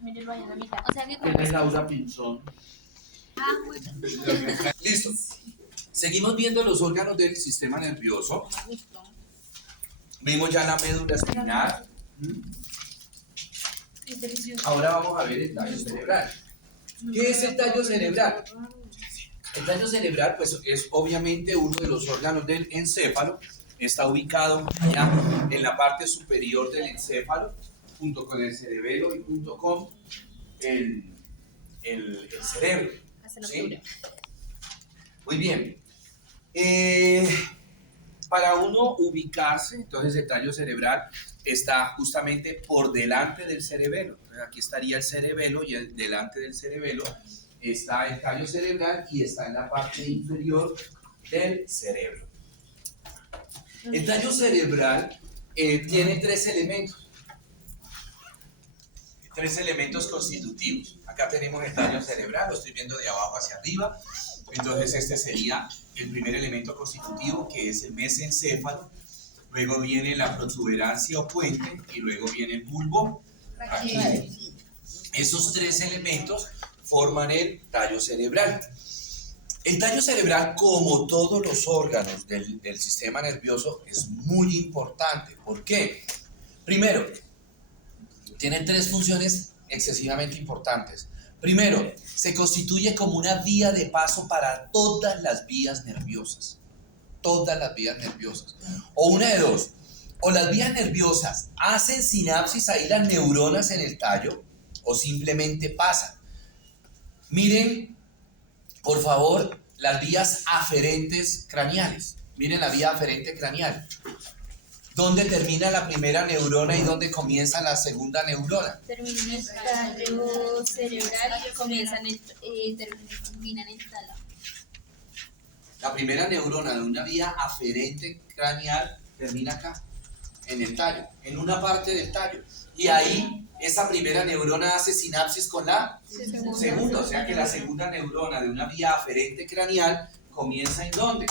Mírenlo ahí en la mitad. O sea que Es Laura Pinzón. bueno. Listo. Seguimos viendo los órganos del sistema nervioso. Vimos ya la médula espinal. Es delicioso. Ahora vamos a ver el tallo cerebral. ¿Qué es el tallo cerebral? El tallo cerebral, pues, es obviamente uno de los órganos del encéfalo. Está ubicado allá en la parte superior del encéfalo, junto con el cerebelo y junto con el cerebro. ¿Sí? Muy bien. Para uno ubicarse, entonces el tallo cerebral está justamente por delante del cerebelo. Aquí estaría el cerebelo y delante del cerebelo está el tallo cerebral y está en la parte inferior del cerebro. El tallo cerebral tiene tres elementos constitutivos. Acá tenemos el tallo cerebral, lo estoy viendo de abajo hacia arriba. Entonces este sería el primer elemento constitutivo, que es el mesencéfalo. Luego viene la protuberancia o puente y luego viene el bulbo raquídeo. Esos tres elementos forman el tallo cerebral. El tallo cerebral, como todos los órganos del sistema nervioso, es muy importante. ¿Por qué? Primero, tiene tres funciones excesivamente importantes. Primero, se constituye como una vía de paso para todas las vías nerviosas. Todas las vías nerviosas. O una de dos. O las vías nerviosas hacen sinapsis ahí las neuronas en el tallo, o simplemente pasan. Miren, por favor, las vías aferentes craneales. Miren la vía aferente craneal. ¿Dónde termina la primera neurona y dónde comienza la segunda neurona? Termina en el tallo cerebral y termina en el tálamo. La primera neurona de una vía aferente craneal termina acá, en el tallo, en una parte del tallo. Y ahí, esa primera neurona hace sinapsis con la segunda. O sea que la segunda neurona de una vía aferente craneal comienza ¿en dónde?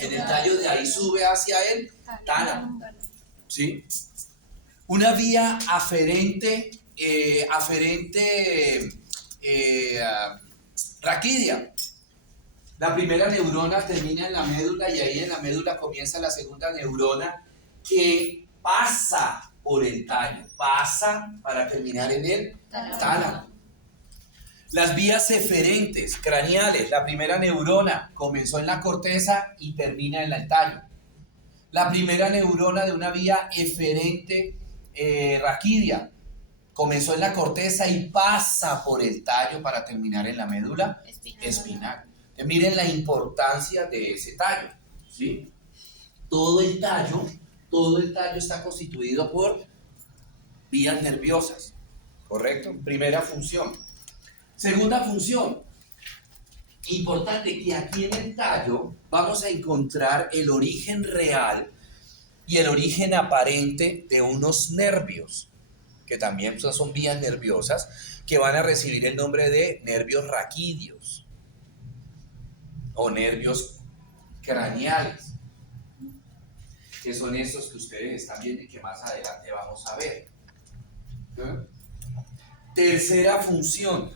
En el tallo, de ahí sube hacia el tálamo. ¿Sí? Una vía aferente raquídea. La primera neurona termina en la médula y ahí en la médula comienza la segunda neurona que pasa por el tallo, pasa para terminar en el tálamo. Las vías eferentes craneales, la primera neurona comenzó en la corteza y termina en el tallo. La primera neurona de una vía eferente raquídea comenzó en la corteza y pasa por el tallo para terminar en la médula espinal. Miren la importancia de ese tallo, ¿sí? Todo el tallo está constituido por vías nerviosas, ¿correcto? Primera función. Segunda función, importante, que aquí en el tallo vamos a encontrar el origen real y el origen aparente de unos nervios, que también son vías nerviosas, que van a recibir el nombre de nervios raquídeos o nervios craneales, que son estos que ustedes están viendo y que más adelante vamos a ver. Tercera función,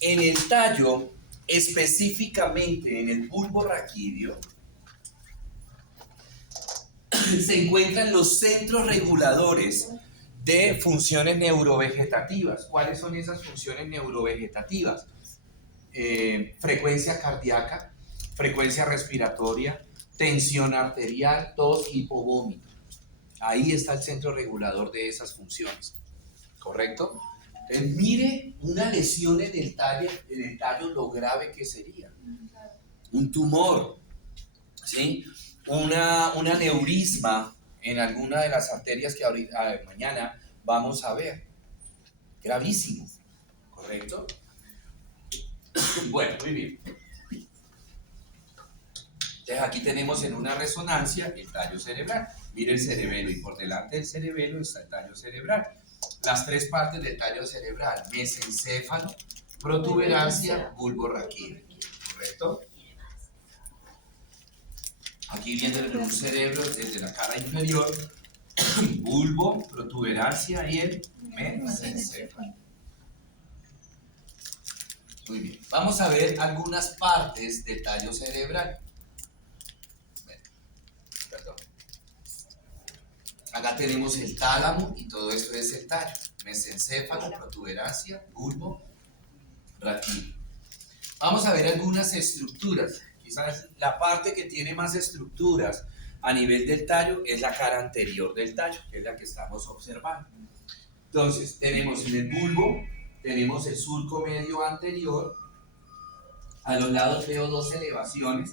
en el tallo, específicamente en el bulbo raquídeo, se encuentran los centros reguladores de funciones neurovegetativas. ¿Cuáles son esas funciones neurovegetativas? Frecuencia cardíaca, frecuencia respiratoria, tensión arterial, tos, hipovómito. Ahí está el centro regulador de esas funciones, ¿correcto? Mire una lesión en el tallo lo grave que sería. Un tumor, ¿sí? Un aneurisma en alguna de las arterias que mañana vamos a ver. Gravísimo, ¿correcto? Bueno, muy bien. Entonces aquí tenemos en una resonancia el tallo cerebral. Mire el cerebelo y por delante del cerebelo está el tallo cerebral. Las tres partes del tallo cerebral: mesencéfalo, protuberancia, bulbo raquídeo, ¿correcto? Aquí viendo el cerebro desde la cara inferior, bulbo, protuberancia y el mesencéfalo. mesencéfalo. Muy bien. Vamos a ver algunas partes del tallo cerebral. Bueno, perdón. Acá tenemos el tálamo y todo esto es el tallo. Mesencéfalo, protuberancia, bulbo, raquídeo. Vamos a ver algunas estructuras. Quizás la parte que tiene más estructuras a nivel del tallo es la cara anterior del tallo, que es la que estamos observando. Entonces, tenemos en el bulbo, tenemos el surco medio anterior. A los lados veo dos elevaciones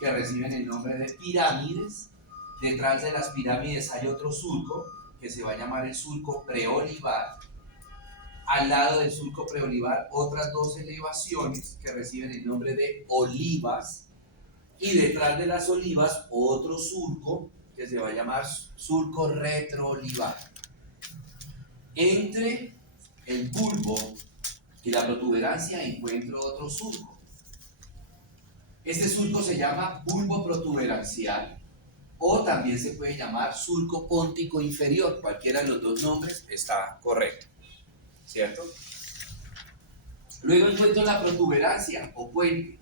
que reciben el nombre de pirámides. Detrás de las pirámides hay otro surco que se va a llamar el surco preolivar. Al lado del surco preolivar, otras dos elevaciones que reciben el nombre de olivas. Y detrás de las olivas, otro surco que se va a llamar surco retroolivar. Entre el bulbo y la protuberancia encuentro otro surco. Este surco se llama bulbo protuberancial o también se puede llamar surco póntico inferior. Cualquiera de los dos nombres está correcto, ¿cierto? Luego encuentro la protuberancia o puente.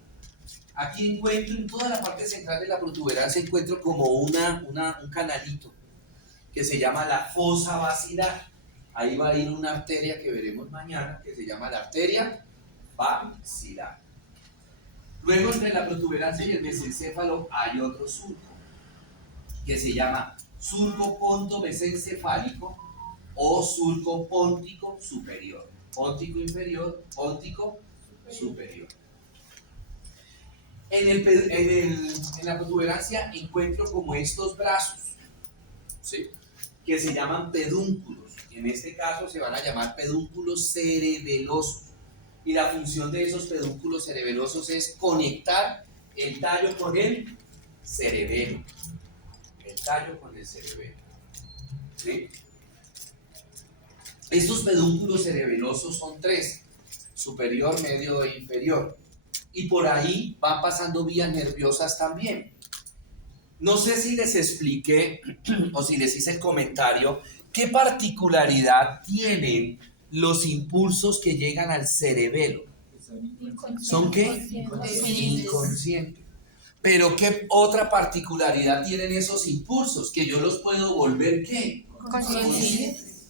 Aquí encuentro en toda la parte central de la protuberancia encuentro como un canalito que se llama la fosa basilar. Ahí va a ir una arteria que veremos mañana que se llama la arteria basilar. Luego entre la protuberancia y el mesencéfalo hay otro surco que se llama surco ponto-mesencefálico o surco póntico superior. Póntico inferior, póntico superior. En la protuberancia encuentro como estos brazos, ¿sí?, que se llaman pedúnculos. En este caso se van a llamar pedúnculos cerebelosos. Y la función de esos pedúnculos cerebelosos es conectar el tallo con el cerebelo. El tallo con el cerebelo. ¿Sí? Estos pedúnculos cerebelosos son tres: superior, medio e inferior. Y por ahí van pasando vías nerviosas también. No sé si les expliqué o si les hice el comentario qué particularidad tienen los impulsos que llegan al cerebelo. ¿Son qué? Inconscientes. Pero ¿qué otra particularidad tienen esos impulsos? Que yo los puedo volver ¿qué? Conscientes.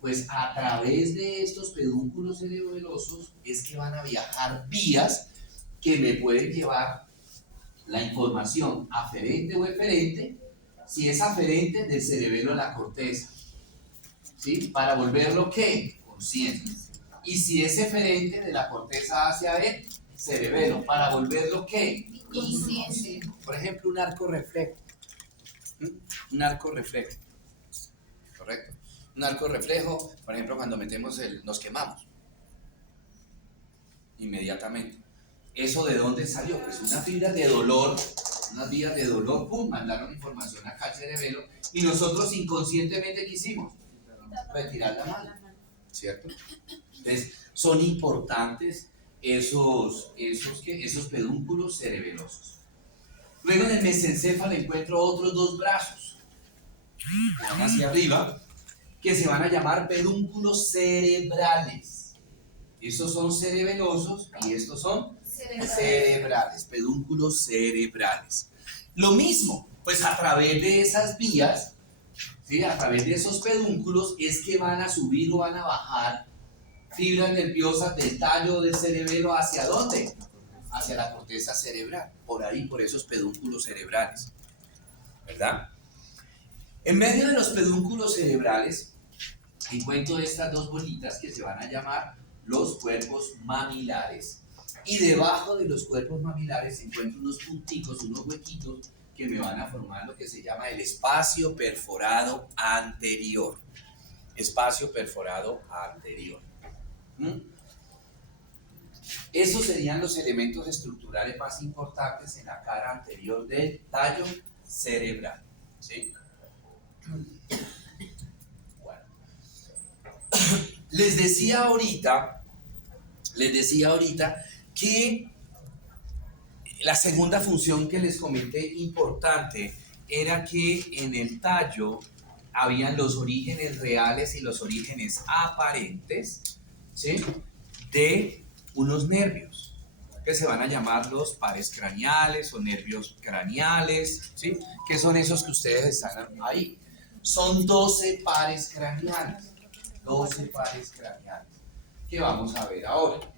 Pues a través de estos pedúnculos cerebelosos es que van a viajar vías que me pueden llevar la información aferente o eferente. Si es aferente, del cerebelo a la corteza, ¿sí?, para volverlo ¿qué? Consciente. Y si es eferente, de la corteza hacia el cerebelo, para volverlo ¿qué? Inconsciente. Por ejemplo, un arco reflejo. Un arco reflejo. ¿Correcto? Un arco reflejo, por ejemplo, cuando metemos nos quemamos. Inmediatamente. ¿Eso de dónde salió? Pues unas fibras de dolor, ¡pum!, mandaron información acá al cerebelo y nosotros inconscientemente ¿qué hicimos? Retirar la mano, ¿cierto? Entonces, son importantes esos pedúnculos cerebelosos. Luego en el mesencéfalo encuentro otros dos brazos, que van hacia arriba, que se van a llamar pedúnculos cerebrales. Estos son cerebelosos y estos son cerebrales, pedúnculos cerebrales. Lo mismo, pues a través de esas vías, ¿sí?, a través de esos pedúnculos es que van a subir o van a bajar fibras nerviosas del tallo del cerebelo. ¿Hacia dónde? Hacia la corteza cerebral, por ahí, por esos pedúnculos cerebrales, ¿verdad? En medio de los pedúnculos cerebrales encuentro estas dos bolitas que se van a llamar los cuerpos mamilares. Y debajo de los cuerpos mamilares encuentro unos punticos, unos huequitos que me van a formar lo que se llama el espacio perforado anterior. Espacio perforado anterior. Esos serían los elementos estructurales más importantes en la cara anterior del tallo cerebral, ¿sí? Bueno. Les decía ahorita que la segunda función que les comenté importante era que en el tallo habían los orígenes reales y los orígenes aparentes, ¿sí?, de unos nervios que se van a llamar los pares craneales o nervios craneales, ¿sí?, que son esos que ustedes están ahí. Son 12 pares craneales, 12 pares craneales, que vamos a ver ahora.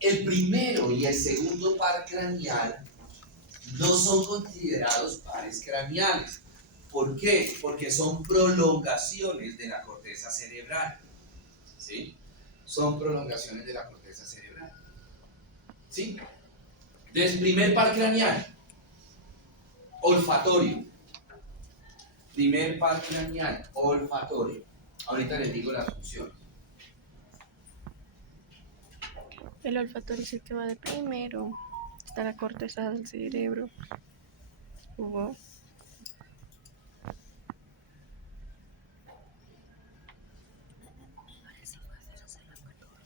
El primero y el segundo par craneal no son considerados pares craneales. ¿Por qué? Porque son prolongaciones de la corteza cerebral, ¿sí? Son prolongaciones de la corteza cerebral, ¿sí? Entonces, primer par craneal, olfatorio. Primer par craneal, olfatorio. Ahorita les digo las funciones. El olfatorio es el que va de primero. Está la corteza del cerebro. Hubo.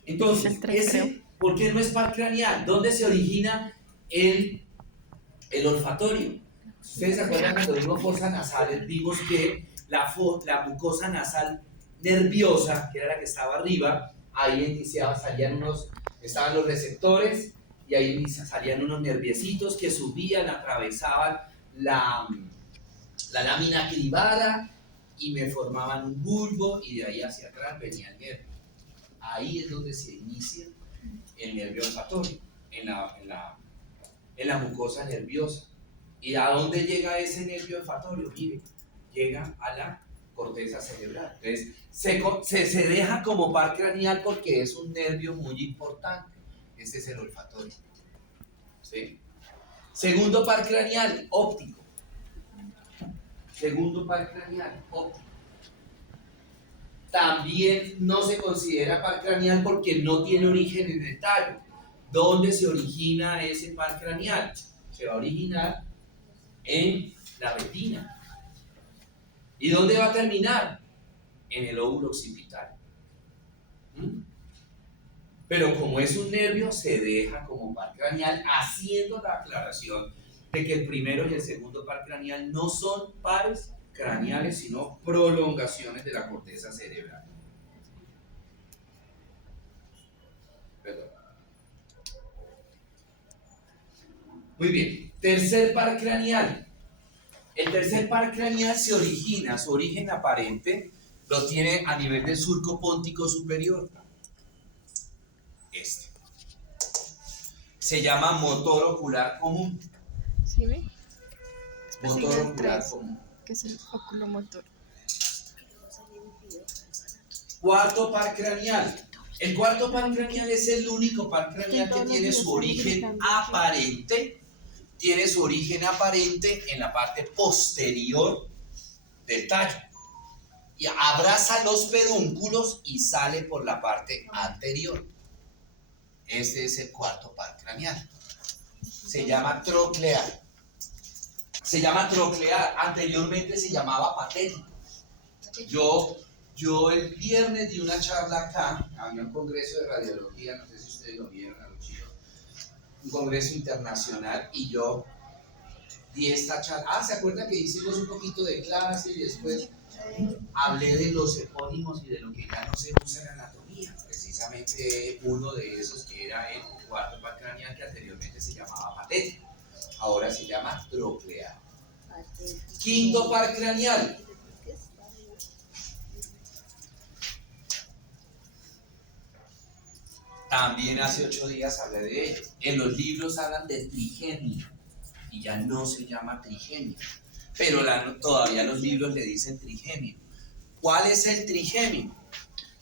Entonces, El 3, creo. ¿por qué no es par craneal? ¿Dónde se origina el olfatorio? Ustedes se acuerdan cuando vimos fosas nasales, vimos que la mucosa nasal nerviosa, que era la que estaba arriba, ahí estaban los receptores y ahí salían unos nerviecitos que subían, atravesaban la lámina cribada y me formaban un bulbo, y de ahí hacia atrás venía el nervio. Ahí es donde se inicia el nervio olfatorio, en la mucosa nerviosa. ¿Y a dónde llega ese nervio olfatorio? Mire, llega a la corteza cerebral. Entonces, se deja como par craneal porque es un nervio muy importante. Este es el olfatorio, ¿sí? Segundo par craneal, óptico. Segundo par craneal, óptico. También no se considera par craneal porque no tiene origen en el tallo. ¿Dónde se origina ese par craneal? Se va a originar en la retina. ¿Y dónde va a terminar? En el óvulo occipital. Pero como es un nervio, se deja como par craneal, haciendo la aclaración de que el primero y el segundo par craneal no son pares craneales, sino prolongaciones de la corteza cerebral. Perdón. Muy bien, tercer par craneal. El tercer par craneal su origen aparente lo tiene a nivel del surco póntico superior. Este. Se llama motor ocular común. ¿Sí ve? Motor sigue el ocular 3, común. que es el oculomotor. Cuarto par craneal. El cuarto par craneal es el único par craneal que tiene su origen aparente. Tiene su origen aparente en la parte posterior del tallo. Y abraza los pedúnculos y sale por la parte anterior. Este es el cuarto par craneal. Se llama troclear. Se llama troclear. Anteriormente se llamaba patético. Yo el viernes di una charla acá, había un congreso de radiología, no sé si ustedes lo vieron, a los chicos, un congreso internacional, y yo di esta charla. ¿Se acuerdan que hicimos un poquito de clase y después hablé de los epónimos y de lo que ya no se usa en anatomía? Precisamente uno de esos que era el cuarto par craneal, que anteriormente se llamaba patético, ahora se llama troclear. Quinto par craneal. También hace 8 días hablé de ello. En los libros hablan de trigemio y ya no se llama trigemio, pero todavía los libros le dicen trigemio. ¿Cuál es el trigemio?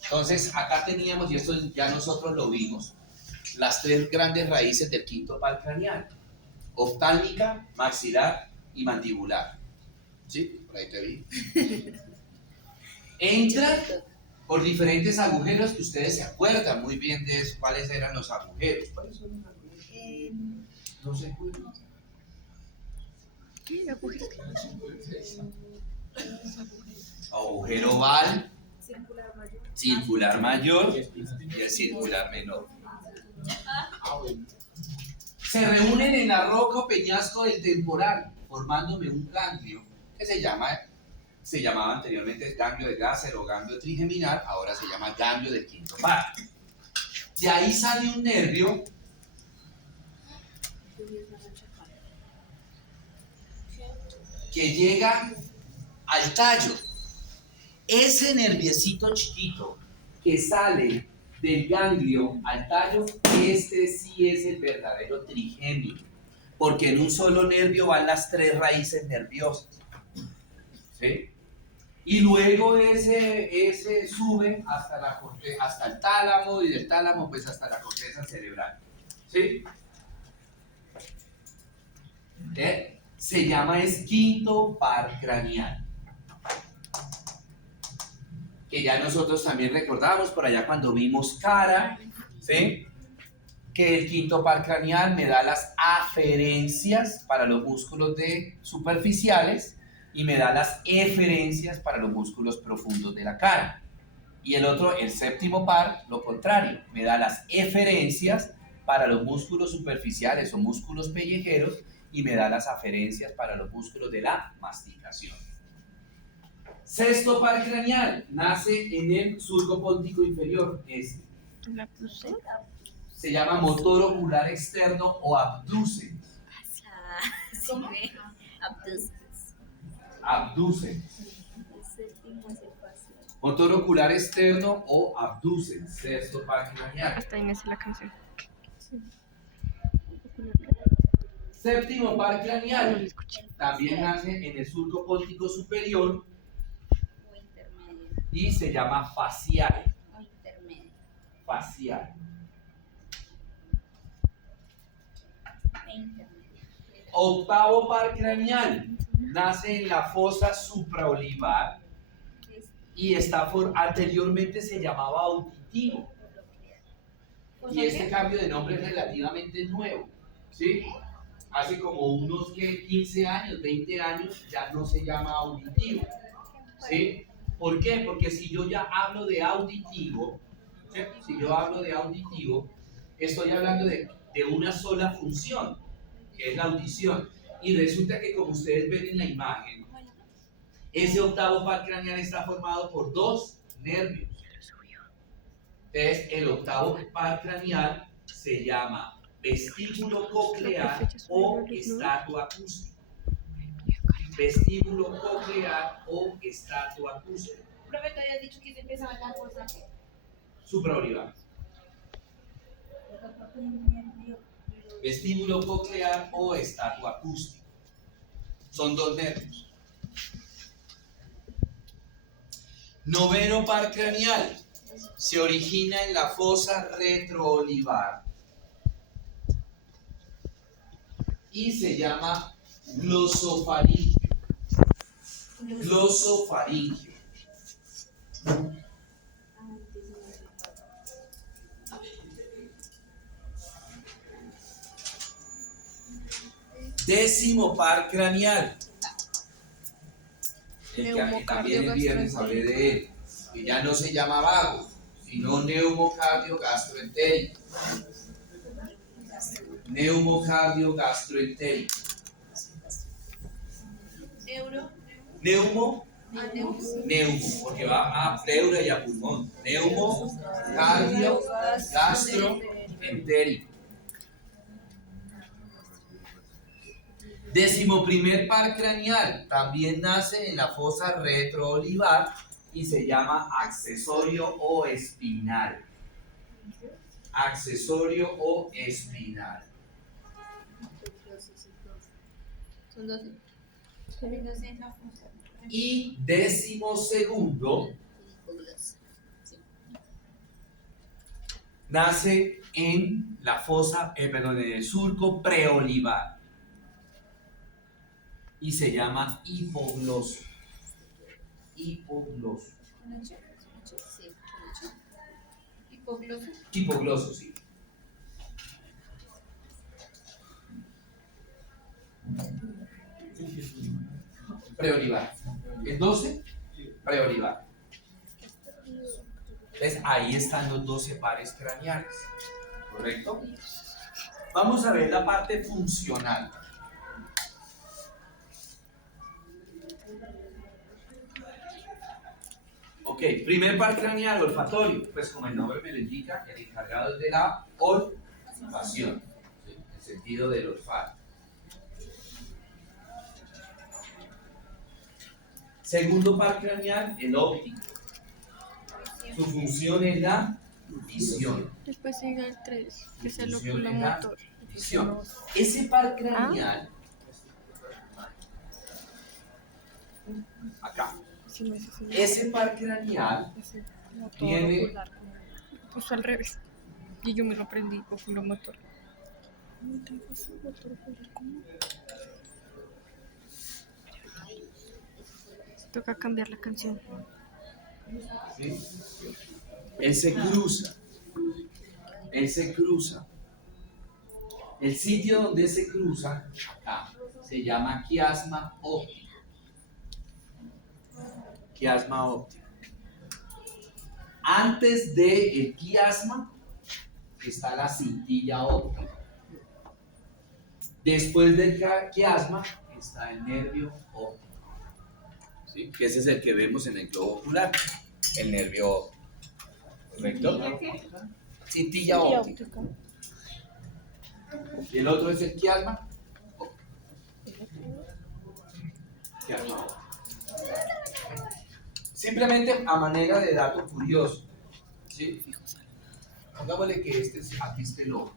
Entonces acá teníamos, y esto ya nosotros lo vimos, las 3 grandes raíces del quinto par craneal: oftálmica, maxilar y mandibular. ¿Sí? Por ahí te vi. Entra por diferentes agujeros que ustedes se acuerdan muy bien de eso. ¿Cuáles eran los agujeros? ¿Cuáles son los agujeros? No se acuerdan. ¿Qué? ¿Agujeros? Agujero oval, circular mayor y el circular menor. Se reúnen en la roca o peñasco del temporal, formándome un ganglio que se llama se llamaba anteriormente ganglio de Gasser o ganglio trigeminal, ahora se llama ganglio del quinto par. De ahí sale un nervio que llega al tallo. Ese nerviecito chiquito que sale del ganglio al tallo, este sí es el verdadero trigémino, porque en un solo nervio van las 3 raíces nerviosas, ¿sí? Y luego ese sube hasta el tálamo, y del tálamo pues hasta la corteza cerebral, ¿sí? Se llama quinto par craneal, que ya nosotros también recordamos por allá cuando vimos cara, ¿sí? Que el quinto par craneal me da las aferencias para los músculos superficiales y me da las eferencias para los músculos profundos de la cara. Y el otro, el séptimo par, lo contrario, me da las eferencias para los músculos superficiales o músculos pellejeros y me da las aferencias para los músculos de la masticación. Sexto par craneal nace en el surco póntico inferior. La puse. Se llama motor ocular externo o abducens. ¿Cómo? Abducens. Abducens. El séptimo es el facial. Motor ocular externo o abducens. Sexto par craneal. Hasta ahí me hace la canción. Séptimo par No lo craneal. escuché. También nace en el surco póntico superior O intermedio. y se llama facial. O intermedio. Facial. Intermedio. Octavo par craneal. Nace en la fosa supraolivar y anteriormente se llamaba auditivo. Y este cambio de nombre es relativamente nuevo, ¿sí? Hace como unos 15 años, 20 años, ya no se llama auditivo, ¿sí? ¿Por qué? Porque si yo ya hablo de auditivo, ¿sí? Si yo hablo de auditivo, estoy hablando de una sola función, que es la audición. Y resulta que, como ustedes ven en la imagen, ese octavo par craneal está formado por 2 nervios. Entonces, el octavo par craneal se llama vestíbulo coclear o estatua acústica. Vestíbulo coclear o estatua acústica. Profe, te habías dicho que se empezaba en la fosa. Supraolivar. Vestíbulo coclear o estatua acústica. Son 2 nervios. Noveno par craneal se origina en la fosa retroolivar y se llama glosofaringio. Glosofaringio. Décimo par craneal. El que también el viernes hablé de él, que ya no se llama vago, sino neumocardio gastroentérico. Neumocardio gastroentérico. Neumo, porque va a pleura y a pulmón. Neumocardio gastroentérico. Décimo primer par craneal también nace en la fosa retroolivar y se llama accesorio o espinal. Accesorio o espinal. Son 12. Y décimo segundo nace en la fosa, en el surco preolivar y se llama hipogloso. Hipogloso. Hipogloso, sí. Preolivar. ¿El 12? Preolivar. Entonces, ahí están los 12 pares craneales. ¿Correcto? Vamos a ver la parte funcional. Ok, primer par craneal, olfatorio. Pues como el nombre me lo indica, el encargado es de la olfacción, ¿sí? El sentido del olfato. Segundo par craneal, el óptico. Su función es la visión. Después sigue el 3, que es el Función es la oculomotor. visión. Ese par craneal, acá, Sí, me sí, ese par craneal ese motor tiene- ocular. Puso al revés. Y yo me lo aprendí, oculomotor. Toca cambiar la canción. ¿sí? Él se cruza. Él se cruza. El sitio donde se cruza, acá, se llama quiasma óptico. Quiasma óptico. Antes del quiasma está la cintilla óptica. Después del quiasma está el nervio óptico. ¿Sí? Que ese es el que vemos en el globo ocular, el nervio óptico. ¿Correcto? Cintilla óptica. Y el otro es el quiasma. Quiasma óptico. Simplemente a manera de dato curioso, ¿sí? Pongámosle que aquí esté el ojo.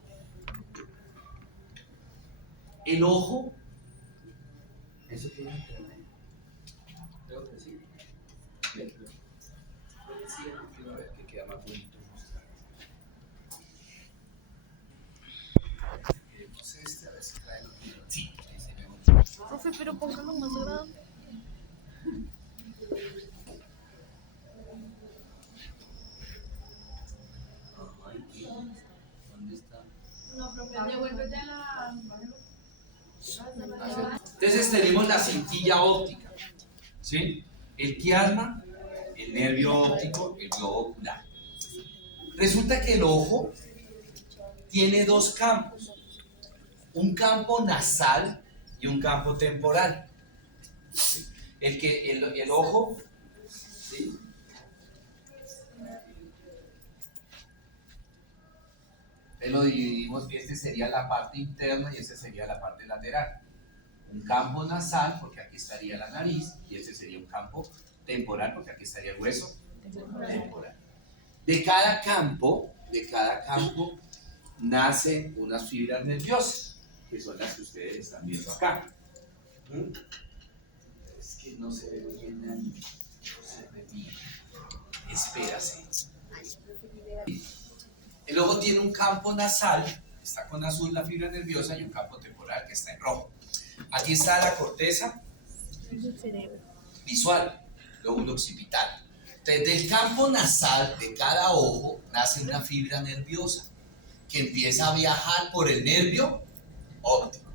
El ojo, eso tiene internet. Creo que sí. Quiero ver que queda más bonito mostrar. Queremos a ver si trae los videos. Sí, sí, me gusta. Profe, pero póngalo más grande. ¿Dónde está? No, profe, devuélvete a la... Entonces tenemos la cintilla óptica, ¿sí? El quiasma, el nervio óptico, el globo ocular. Resulta que el ojo tiene dos campos, un campo nasal y un campo temporal. ¿Sí? El ojo, ¿sí? Lo dividimos, este sería la parte interna y este sería la parte lateral. Un campo nasal, porque aquí estaría la nariz, y este sería un campo temporal, porque aquí estaría el hueso temporal. De cada campo nacen unas fibras nerviosas, que son las que ustedes están viendo acá. Es que no se ve bien ahí, no se ve bien. Espérase. El ojo tiene un campo nasal, está con azul la fibra nerviosa, y un campo temporal que está en rojo. Aquí está la corteza visual, lóbulo occipital. Entonces, del campo nasal de cada ojo nace una fibra nerviosa que empieza a viajar por el nervio óptico.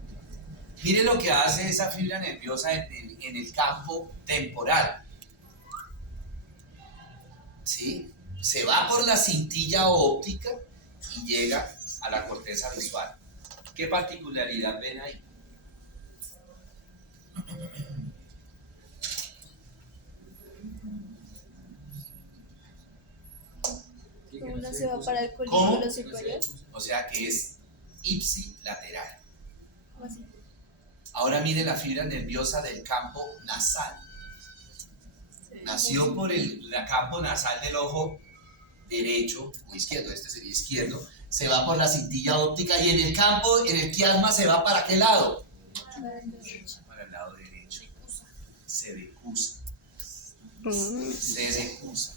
Mire lo que hace esa fibra nerviosa en el campo temporal. ¿Sí? Se va por la cintilla óptica y llega a la corteza visual. ¿Qué particularidad ven ahí? Una se va para el ¿Cómo? colículo superior. O sea que es ipsilateral. ¿Cómo así? Ahora mire la fibra nerviosa del campo nasal. Nació por el campo nasal del ojo derecho o izquierdo, este sería izquierdo, se va por la cintilla óptica y en el campo, en el quiasma, se va ¿para qué lado? Para el lado derecho. Se decusa. Se decusa.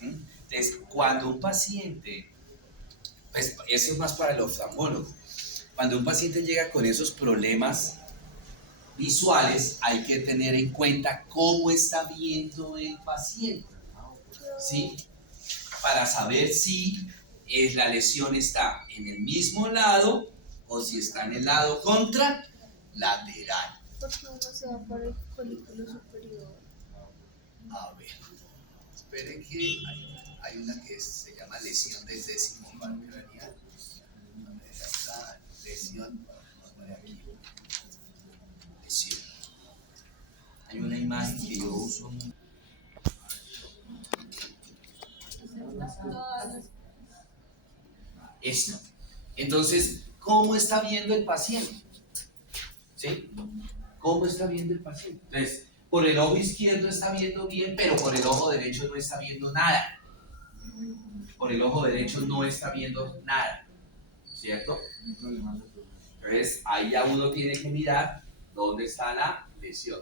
Entonces, cuando un paciente, pues eso es más para el oftalmólogo, cuando un paciente llega con esos problemas visuales, hay que tener en cuenta cómo está viendo el paciente, ¿sí? Para saber si la lesión está en el mismo lado o si está en el lado contralateral. Porque uno se va para el colículo superior. A ver, espere que hay una que se llama lesión del décimo par craneal. Esta lesión, vamos a poner aquí, lesión. Hay una imagen que yo uso. Esto. Entonces, ¿cómo está viendo el paciente? ¿Sí? ¿Cómo está viendo el paciente? Entonces, por el ojo izquierdo está viendo bien, pero por el ojo derecho no está viendo nada. Por el ojo derecho no está viendo nada. ¿Cierto? Entonces, ahí ya uno tiene que mirar dónde está la lesión.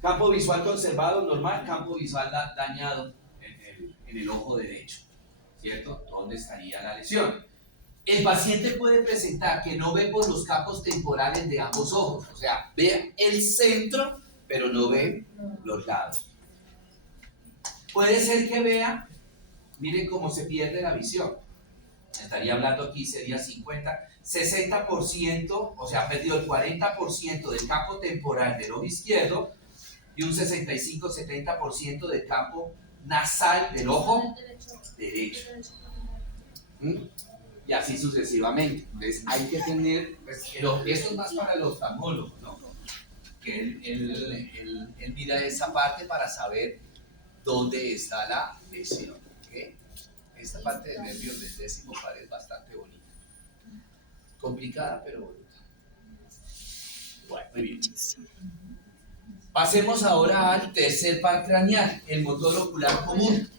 Campo visual conservado, normal, campo visual dañado en el ojo derecho, ¿cierto? ¿Dónde estaría la lesión? El paciente puede presentar que no ve por los campos temporales de ambos ojos, o sea, ve el centro, pero no ve los lados. Puede ser que vea, miren cómo se pierde la visión. Estaría hablando aquí, sería 60%, o sea, ha perdido el 40% del campo temporal del ojo izquierdo, y un 65-70% del campo nasal del ojo derecho. Y así sucesivamente. Entonces hay que tener, pues, esto es más para el oftalmólogo, ¿no? Que él mira esa parte para saber dónde está la lesión. ¿Okay? Esta parte del nervio del décimo par es bastante bonita. Complicada, pero bonita. Bueno, muy bien. Pasemos ahora al tercer par craneal, el motor ocular común.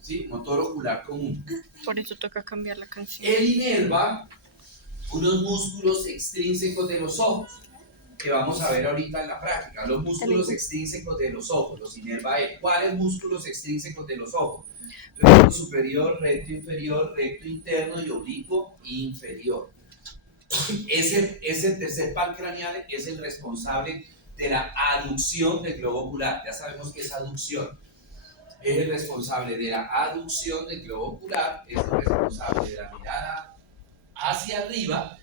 ¿Sí? Motor ocular común. Por eso toca cambiar la canción. Él inerva unos músculos extrínsecos de los ojos, que vamos a ver ahorita en la práctica. Los músculos extrínsecos de los ojos, los inerva él. ¿Cuáles músculos extrínsecos de los ojos? Recto superior, recto inferior, recto interno y oblicuo inferior. Ese tercer par craneal es el responsable de la aducción del globo ocular. Ya sabemos que es aducción. Es el responsable de la aducción del globo ocular, es el responsable de la mirada hacia arriba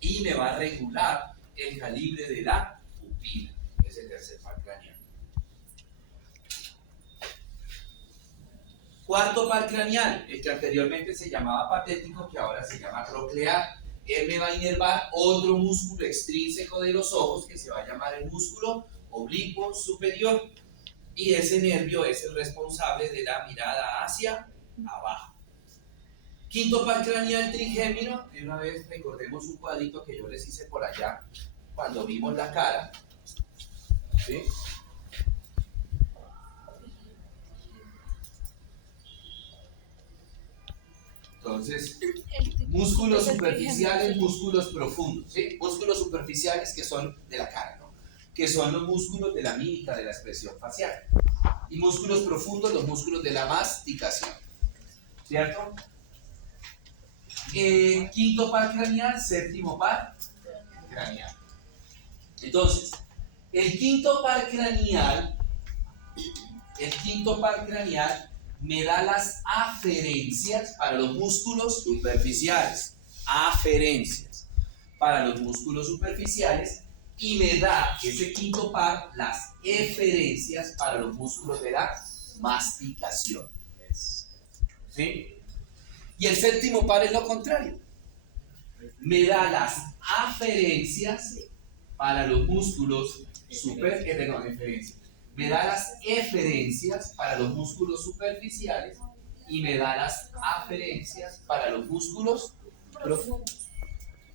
y me va a regular el calibre de la pupila. Es el tercer par craneal. Cuarto par craneal, el que anteriormente se llamaba patético, que ahora se llama troclear. Él me va a inervar otro músculo extrínseco de los ojos que se va a llamar el músculo oblicuo superior. Y ese nervio es el responsable de la mirada hacia abajo. Quinto par craneal trigémino. De una vez recordemos un cuadrito que yo les hice por allá cuando vimos la cara. ¿Sí? Entonces, músculos superficiales, músculos profundos. ¿Sí? Músculos superficiales que son de la cara, ¿no? Que son los músculos de la mímica, de la expresión facial. Y músculos profundos, los músculos de la masticación. ¿Cierto? Quinto par craneal, séptimo par craneal. Entonces, el quinto par craneal me da las aferencias para los músculos superficiales. Aferencias para los músculos superficiales. Y me da ese quinto par las eferencias para los músculos de la masticación. ¿Sí? Y el séptimo par es lo contrario. Me da las aferencias para los músculos me da las eferencias para los músculos superficiales y me da las aferencias para los músculos profundos.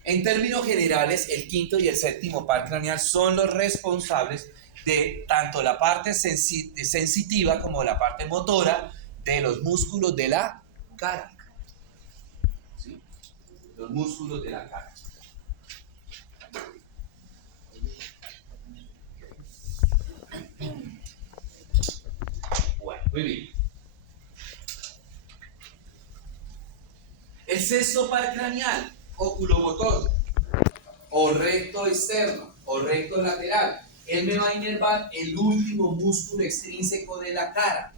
En términos generales, el quinto y el séptimo par craneal son los responsables de tanto la parte sensitiva como la parte motora de los músculos de la cara. ¿Sí? Los músculos de la cara. Bueno, muy bien. El sexto par craneal, oculomotor, o recto externo, o recto lateral. Él me va a inervar el último músculo extrínseco de la cara,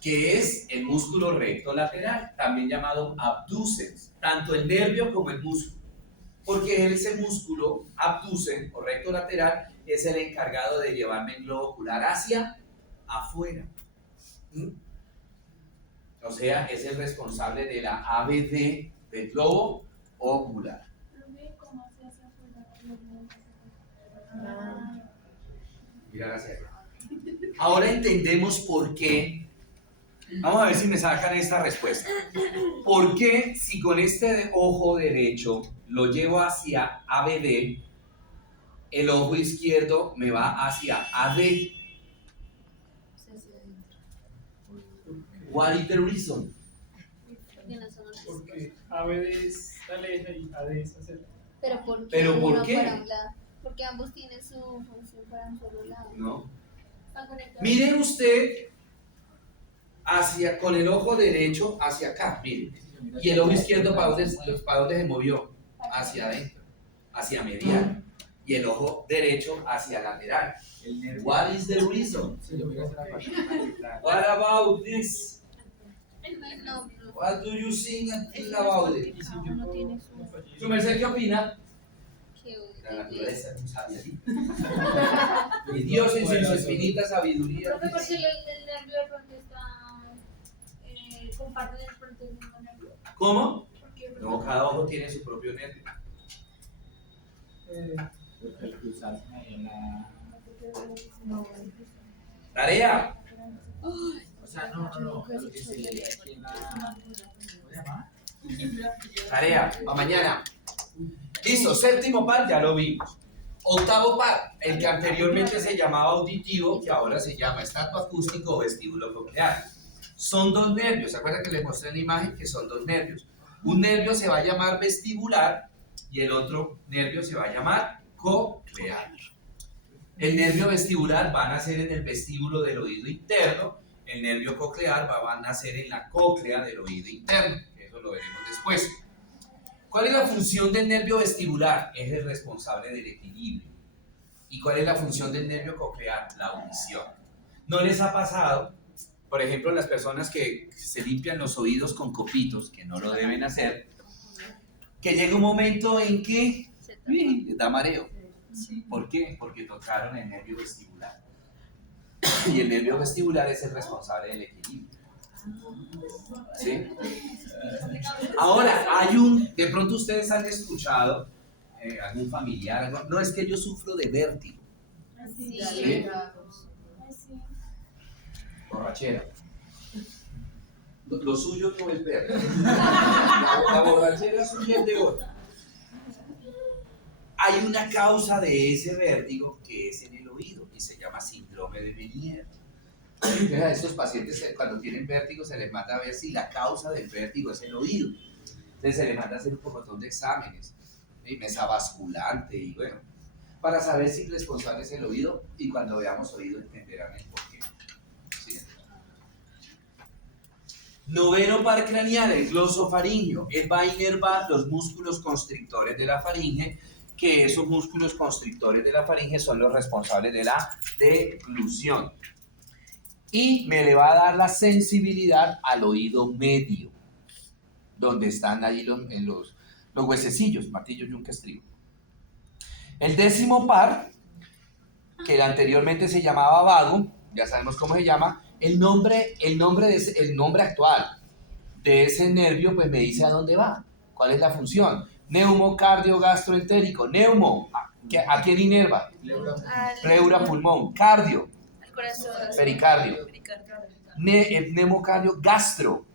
que es el músculo recto lateral, también llamado abducens, tanto el nervio como el músculo. Porque ese músculo abducens o recto lateral es el encargado de llevarme el globo ocular hacia afuera. O sea, es el responsable de la ABD del globo ocular. Mirar hacia allá. Ahora entendemos por qué. Vamos a ver si me sacan esta respuesta. ¿Por qué si con este ojo derecho lo llevo hacia ABD, el ojo izquierdo me va hacia AD? What is the reason? Porque ABD está lejos y AD está cerca. Pero ¿por uno qué? para un lado? Porque ambos tienen su función para un solo lado. No. Están conectados. Miren usted con el ojo derecho hacia acá, miren. Y el ojo izquierdo ¿para dónde se movió? Hacia adentro, hacia medial. Y el ojo derecho hacia lateral. What is the reason? What about this? No, What do you think about it? Uno tiene su... ¿Su merced qué opina? que La naturaleza es muy sabia, ¿sí? Y Dios en su infinita sabiduría. Profe, porque el nervio de pronto está comparte de pronto el mismo nervio. ¿Cómo? Porque No, cada ojo tiene su propio nervio. Tarea. O sea, no. Lo que sería aquí en la. ¿Cómo se llama? Tarea, para mañana. Listo, séptimo par, ya lo vimos. Octavo par, el que anteriormente se llamaba auditivo, que ahora se llama estato acústico o vestíbulo coclear. Son dos nervios, ¿se acuerdan que les mostré en la imagen que son dos nervios? Un nervio se va a llamar vestibular y el otro nervio se va a llamar coclear. El nervio vestibular va a nacer en el vestíbulo del oído interno, el nervio coclear va a nacer en la cóclea del oído interno, que eso lo veremos después. ¿Cuál es la función del nervio vestibular? Es el responsable del equilibrio. ¿Y cuál es la función del nervio coclear? La audición. ¿No les ha pasado, por ejemplo, las personas que se limpian los oídos con copitos, que no lo deben hacer, que llega un momento en que les da mareo? ¿Por qué? Porque tocaron el nervio vestibular. Y el nervio vestibular es el responsable del equilibrio. ¿Sí? Ahora, de pronto ustedes han escuchado algún familiar, no, es que yo sufro de vértigo. ¿Sí? Borrachera. Lo suyo no es vértigo. La borrachera suya es de otra. Hay una causa de ese vértigo que es en el oído y se llama síndrome de Meniere. A estos pacientes cuando tienen vértigo se les manda a ver si la causa del vértigo es el oído. Entonces se les manda a hacer un montón de exámenes, mesa basculante y bueno, para saber si el responsable es el oído y cuando veamos oído entenderán el porqué. ¿Sí? Noveno par craneal, el glosofaringio. Él va a inervar los músculos constrictores de la faringe, que esos músculos constrictores de la faringe son los responsables de la deglución. Y me le va a dar la sensibilidad al oído medio, donde están ahí los huesecillos, martillo, yunque, estribo. El décimo par, que anteriormente se llamaba vago, ya sabemos cómo se llama, el nombre actual de ese nervio, pues me dice a dónde va, cuál es la función. Neumocardio gastroentérico, neumo, ¿a quién inerva? Pleura, pulmón, cardio, pericardio, neumocardio gastro,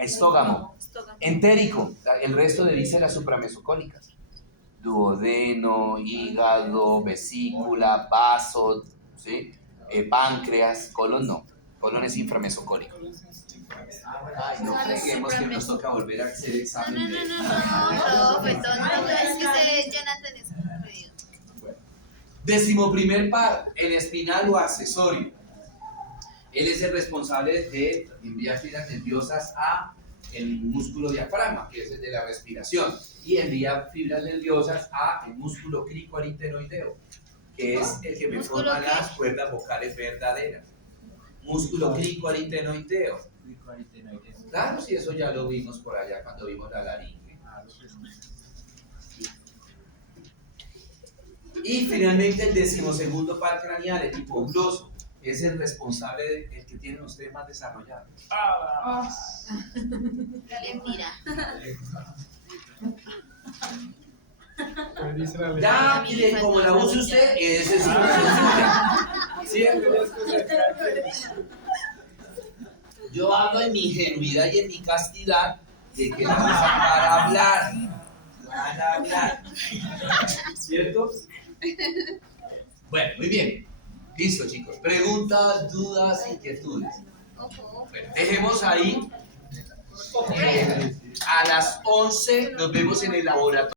estómago, entérico, el resto de vísceras supramesocólicas, duodeno, hígado, vesícula, vaso, ¿sí? Páncreas, colon no, colon es inframesocólico. Ay, no freguemos que nos toca volver a hacer examen. No, pues todo es que Jonathan es ruido. Décimo primer par, el espinal o accesorio. Él es el responsable de enviar fibras nerviosas a el músculo diafragma, que es el de la respiración, y envía fibras nerviosas a el músculo cricoaritenoideo, que es el que me forma las cuerdas vocales verdaderas. Músculo cricoaritenoideo. Claro, si eso ya lo vimos por allá cuando vimos la laringe. Y finalmente el decimosegundo par craneal, el hipogloso, es el responsable el que tienen ustedes más desarrollado. Mentira. Pues dice la ley. Ya, mire, como la use usted, ese sí lo censura. Siempre las cosas. Yo hablo en mi ingenuidad y en mi castidad de que la usan para hablar. Para hablar. ¿Cierto? Bueno, muy bien. Listo, chicos. Preguntas, dudas, inquietudes. Ojo. Bueno, dejemos ahí. A las 11 nos vemos en el laboratorio.